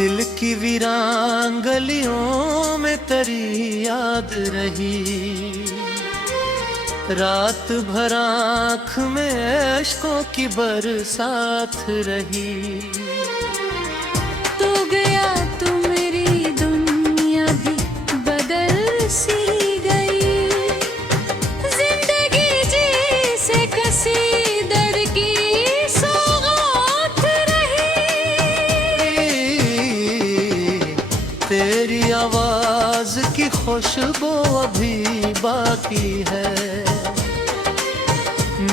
दिल की वीरान गलियों में तेरी याद रही, रात भर आँख में अश्कों की बरसात रही। तू गया तो मेरी दुनिया भी बदल सी गई, जिंदगी जैसे कसीदड़ की सौगात रही। तेरी आवाज की खुशबू अभी बाकी है,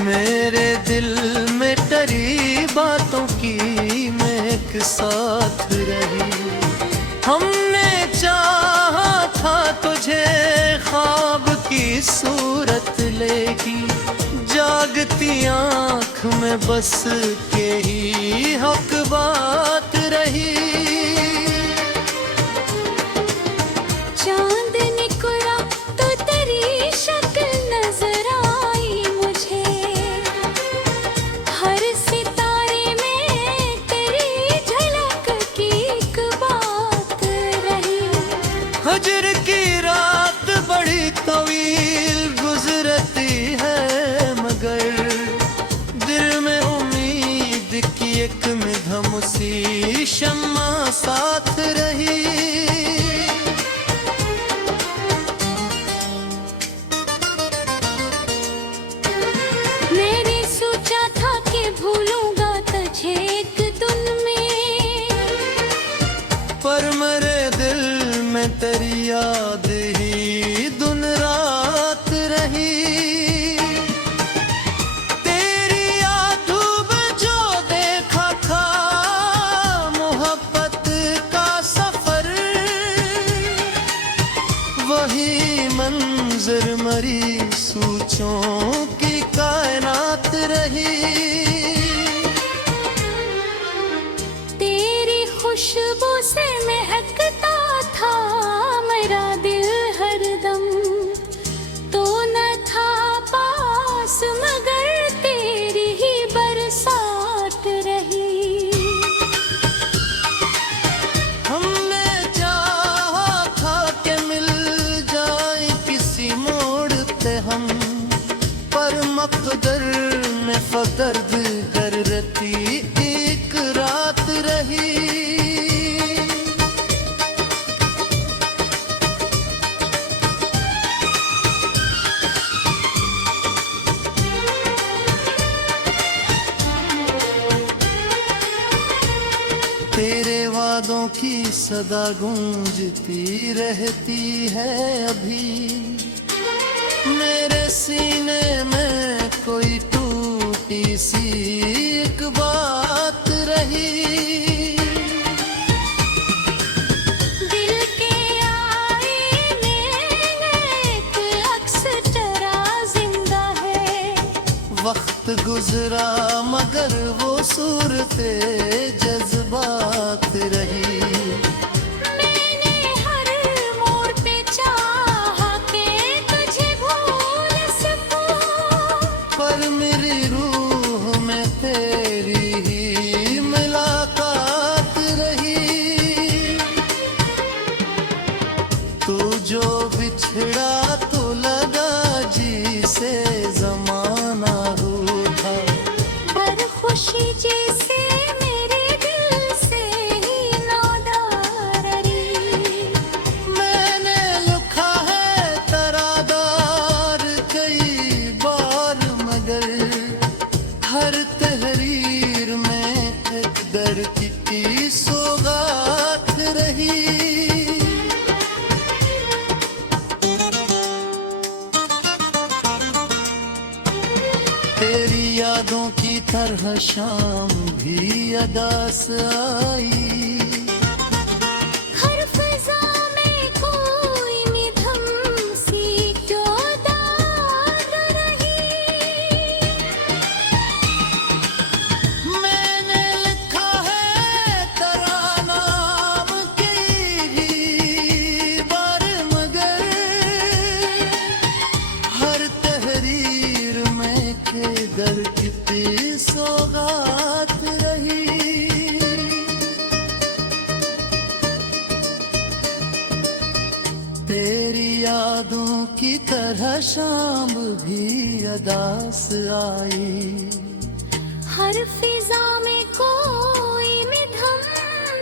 मेरे दिल में टरी बातों की महक साथ रही। हमने चाहा था तुझे ख्वाब की सूरत लेगी, जागती आँख में बस के ही हक बात रही। चांद निकला तो तेरी शक्ल नजर आई मुझे, हर सितारे में तेरी झलक की एक बात रही। हजर की रात बड़ी तवील गुजरती है, मगर दिल में उम्मीद की एक मिधम सी शम्मा साथ रही। मैंने सोचा था कि भूलूंगा तुझे एक दिन में, पर मेरे दिल में तेरी याद ही दिन रात रही। तेरी यादों में जो देखा था मोहब्बत का सफर, वही मंजर मरी सोचों की कायनात रही। तेरी खुशबू से महकता था मेरा दिल हरदम, तो न था पास मगर तेरी ही बरसात रही। हमने चाहा था कि मिल जाए किसी मोड़ पे हम, पर मकदर में फदर्द करती एक रात रही। तेरे वादों की सदा गूंजती रहती है अभी, मेरे सीने में कोई टूटी सी एक बात रही। दिल के आईने में एक अक्स जरा जिंदा है, वक्त गुजरा मगर वो सूरते जज्बात रही। मैंने हर मोड़ पे चाहा कि तुझे भूल सकूं, पर मेरी रूह में तेरी ही मुलाकात रही। तू जो बिछड़ा तो लगा जी से जमाना रूठा, पर खुशी जैसे मेरे दिल से ही नादारी। मैंने लिखा है तरादार कई बार, मगर हर तहरीर में एक दर्द की सौगात रही। तेरी यादों की तरह शाम भी अदास आई, हर फिजा में कोई निधम सी क्यों दाग रही। मैंने लिखा है तरानाम की ही बार, मगर हर तहरीर में के दर की सौगात रही। यादों की तरह शाम भी अदास आई। हर फिजा में कोई मिधम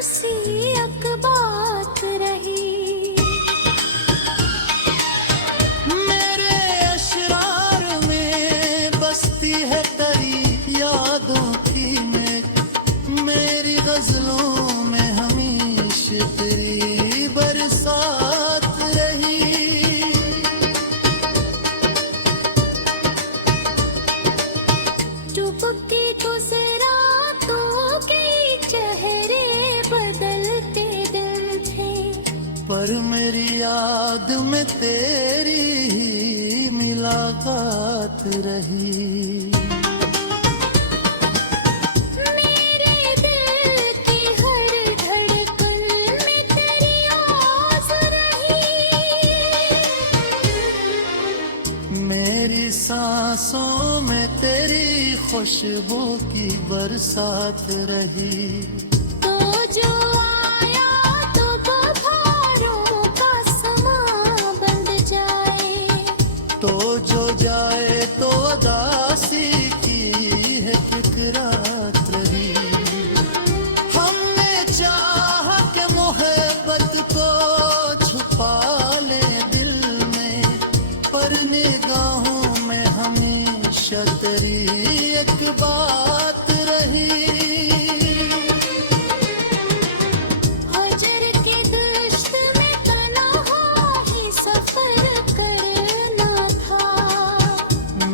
सी अकबात रही। मेरे अशरार में बसती है तेरी यादों की महक। मेरी गजलों में हमेशा तेरी बरसात रही। डूबती गुजरा तो कई चेहरे बदलते दिल थे। पर मेरी याद में तेरी ही मुलाकात रही। मेरे दिल की हर धड़कन में तेरी आवाज़ रही। मेरी सांसों में तेरी खुशबू की बरसात रही। तो जो आया तो बहारों का समा बंध जाए। तो जो जाए तो उदासी की है फिक्रात रही। हमने चाहा कि मोहब्बत को छुपा ले दिल में, पर निगाहों में हमेशा तेरी एक बात रही। हजर की दश्त में तन्हा ही सफर करना था।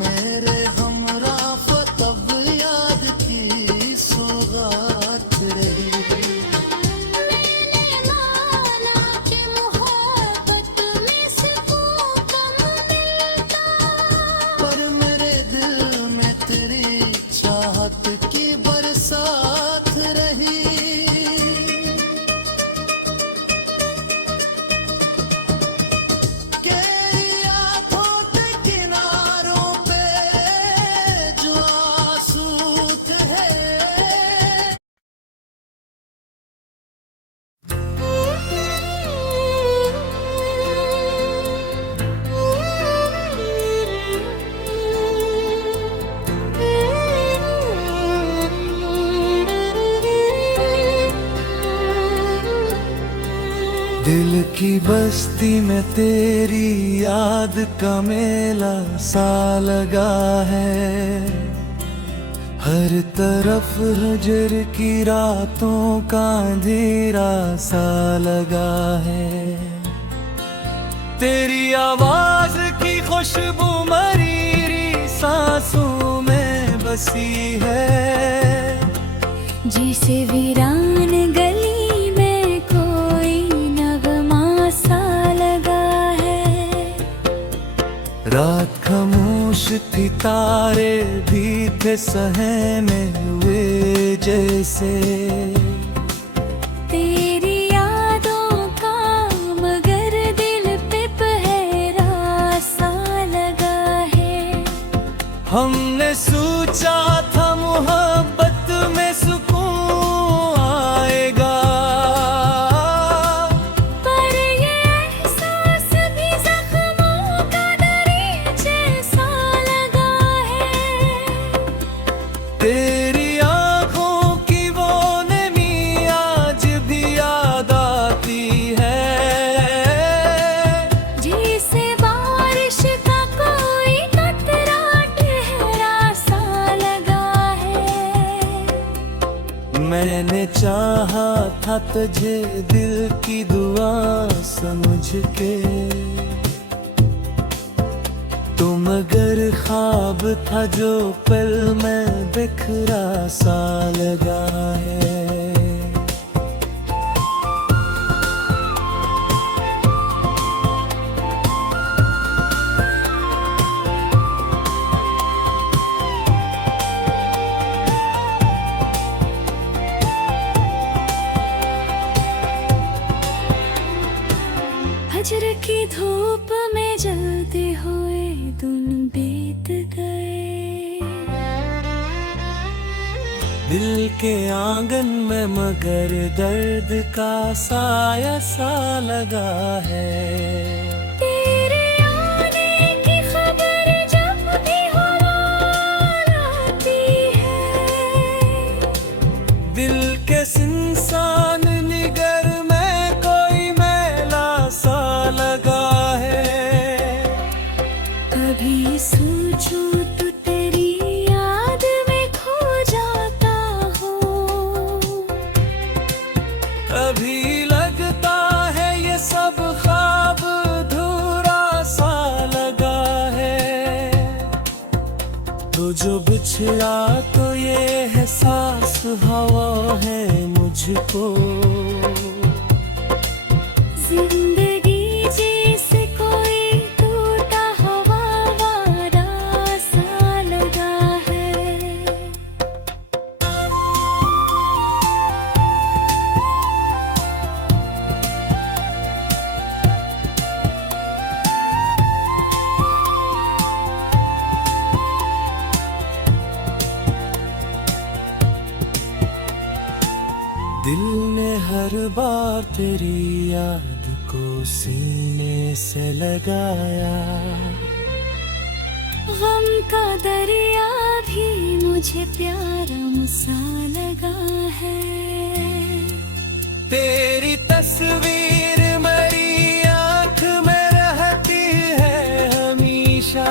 मेरे हमराह तब याद की सौगात रही। मैंने माना कि मोहब्बत में सुकून कम मिलता। पर मेरे दिल में तेरी चाहत की बरसात रही। तेरी आंखों के किनारों पे जो आंसू थे। दिल की बस्ती में तेरी याद का मेला सा लगा है। हर तरफ हजर की रातों का अंधेरा सा लगा है। तेरी आवाज की खुशबू मरीरी सांसों में बसी है। जैसे वीरान गली में कोई नगमा सा लगा है। रात खामोश थी, तारे भी थे सहमे हुए जैसे। तेरी यादों का मगर दिल पे पहरा सा लगा है। हमने सोचा था मोहब्बत में सुकून आएगा, पर ये एहसास भी जख्मों का दरीचे सा लगा है। तेरी आंखों की वो नमी आज भी याद आती है। जैसे बारिश का कोई कतरा ठहरा सा लगा है। मैंने चाहा था तुझे दिल की दुआ समझ के, तुम अगर ख्वाब था जो पल में बिखरा सा लगा है। हजर की धूप में जलते हुए दिन बीत गए। दिल के आंगन में मगर दर्द का साया सा लगा है। तेरे दिल के इंसान निगर में कोई मैला सा लगा है। कभी सोचूं तो तेरी याद में खो जाता हूँ, कभी लगता है ये सब ख्वाब अधूरा सा लगा है। तो जो बिछड़ा तो ये एहसास हवा है मुझको। जिंदगी जैसे कोई टूटा हुआ वादा सा लगा है। दिल ने हर बार तेरी याद को सीने से लगाया। गम का दरिया भी मुझे प्यारा सा लगा है। तेरी तस्वीर मेरी आँख में रहती है हमेशा।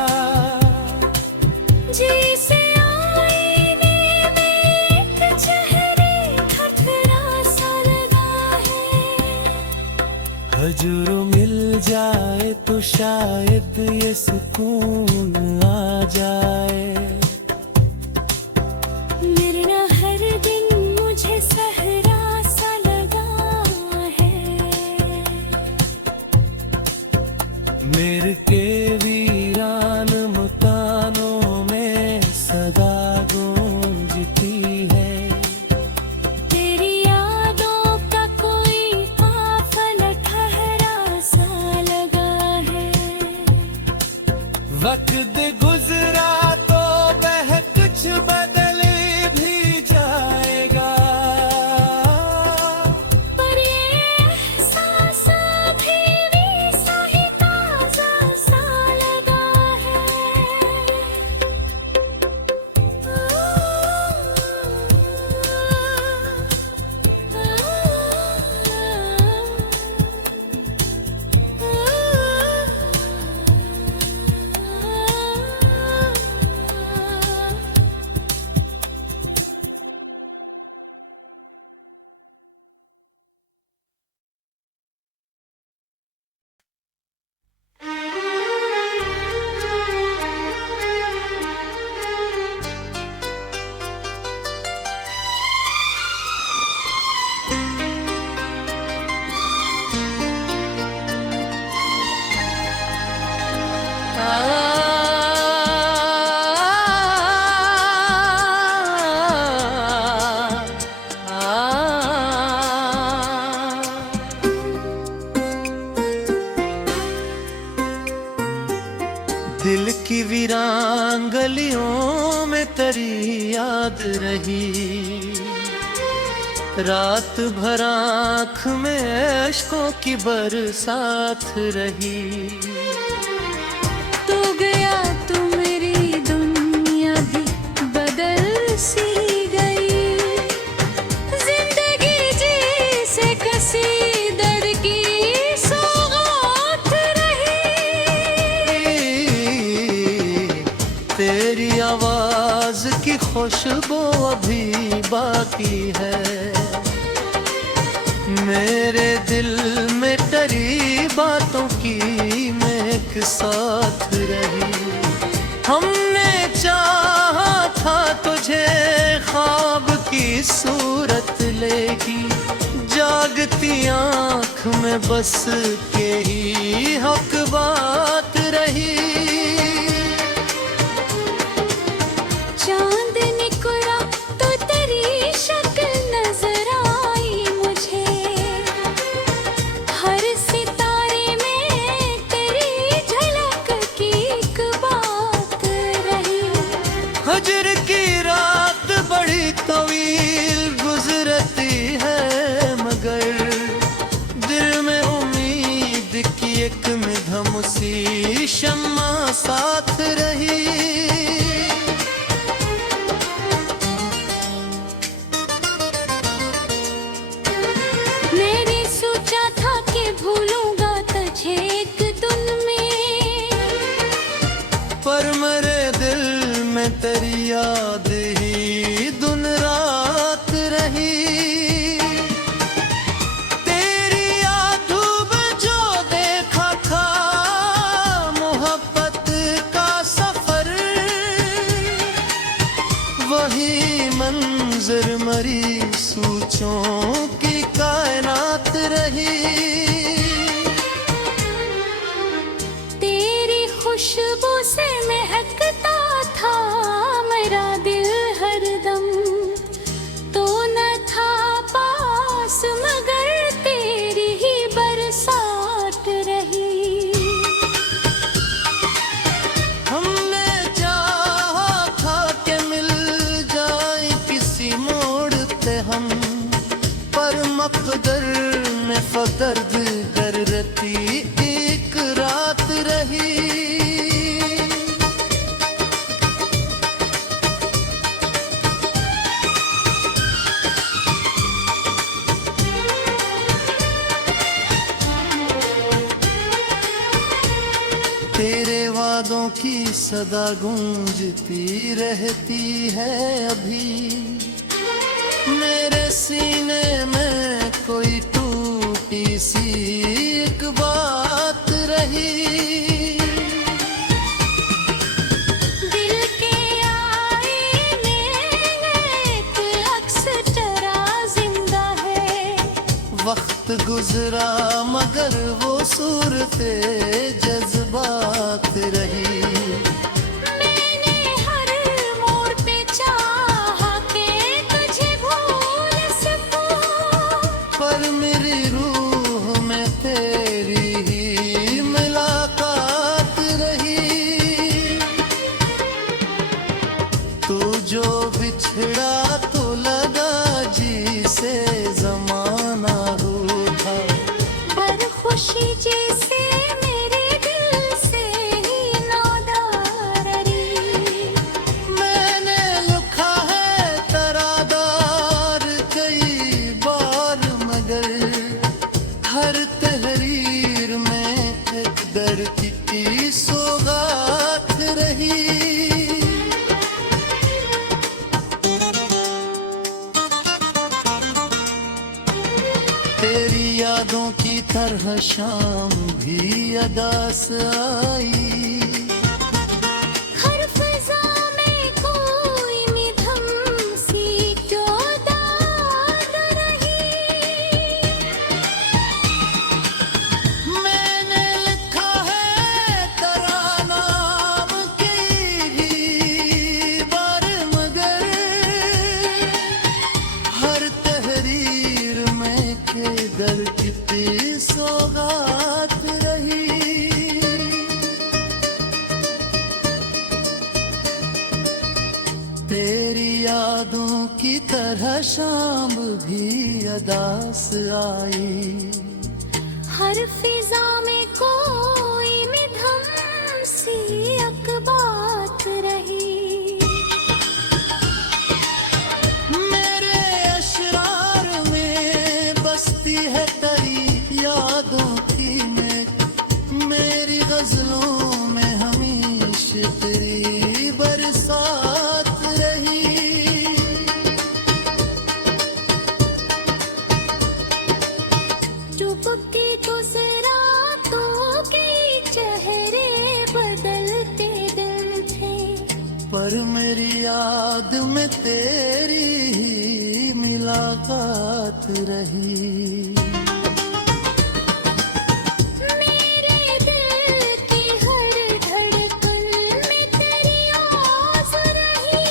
जैसे आईने में एक चेहरे थरथरा सा लगा है। हजूर मिल जाए तो शायद ये सुकून आ जाए। मेरा हर दिन मुझे सहरा सा लगा है। मेरे के वीरान मकानों में सदा गूंजती है। तेरी यादों का कोई काफिला ठहरा सा लगा है। वक्त गुजरा तो वह कुछ बदल भी जाएगा। पर ये एहसास अभी सा ही ताजा सा लगा है। दिल की वीरान गलियों में तेरी याद रही। रात भर आँख में अश्कों की बरसात रही। तू गया तो मेरी दुनिया भी बदल सी गई। जिंदगी जैसे कसीदड़ की सौगात रही। तेरी आवाज की खुशबू अभी बाकी है। मेरे दिल में डरी बातों की महक साथ रही। हमने चाहा था तुझे ख्वाब की सूरत लेगी। जागती आँख में बस के ही हक बात रही। चांद निकला तो तेरी शक्ल नजर आई मुझे। हर सितारे में तेरी झलक की एक बात रही। हजर की रात बड़ी तवील गुजरती है, मगर दिल में उम्मीद की एक मिधम सी शम्मा तेरी याद ही दिन रात रही। तेरी यादों में जो देखा था मोहब्बत का सफर, वही मंजर मरी सोचों की कायनात रही। तेरी खुशबू से महकता था मेरा दिल हरदम, तो न था पास मगर तेरी ही बरसात रही। हमने चाहा था कि मिल जाए किसी मोड़ पे हम, पर मकदर में फदर्द करती एक रात रही। तेरे वादों की सदा गूंजती रहती है अभी, मेरे सीने में कोई टूटी सी एक बात रही। दिल के आईने में एक अक्स तेरा जिंदा है। वक्त गुजरा मगर वो सूरते जज्बात रही। मैंने हर मोड़ पे चाहा कि तुझे भूल सकूं, पर मेरी रूह में तेरी ही मुलाकात रही। तू जो बिछड़ा तो लगा जी से जमाना रूठा, पर खुशी जैसे मेरे दिल से ही नौदारी। मैंने लिखा है तरादार कई बार मगर हर तहरीर में एक दर्द की सौगात रही। तेरी यादों की तरह शाम भी अदास आई। हर फिजा में कोई मिधम सी जो दाग रही। मैंने लिखा है तरानाम की बार मगर हर तहरीर में केदर की सौगात रही। तेरी यादों की तरह शाम भी अदास आई। हर फिजा में कोई मिधम सी एक बात रही। मेरे अशरार में बसती है तेरी यादों की में, मेरी गजलों में हमेशा तेरी बरसात रही। चुपती गुजरा तो कई चेहरे बदलते दिन थे, पर मेरी याद में तेरी ही मुलाकात रही। मेरे दिल की हर धड़कन में तेरी आवाज़ रही।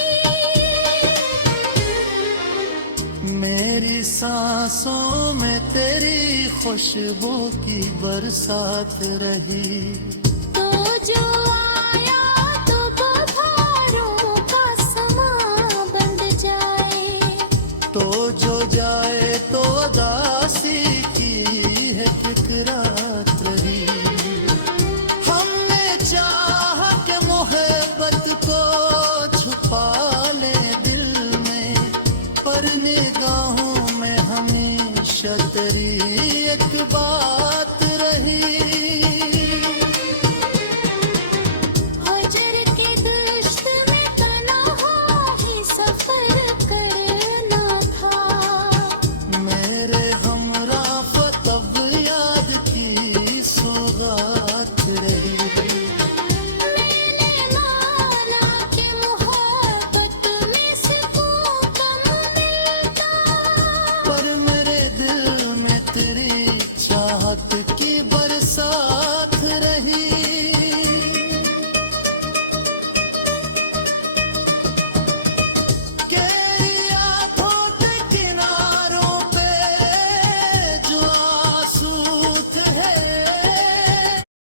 मेरी सांसों में तेरी खुशबू की बरसात रही। तो जो आया तो बहारों का समा बंध जाए, तो जो जाए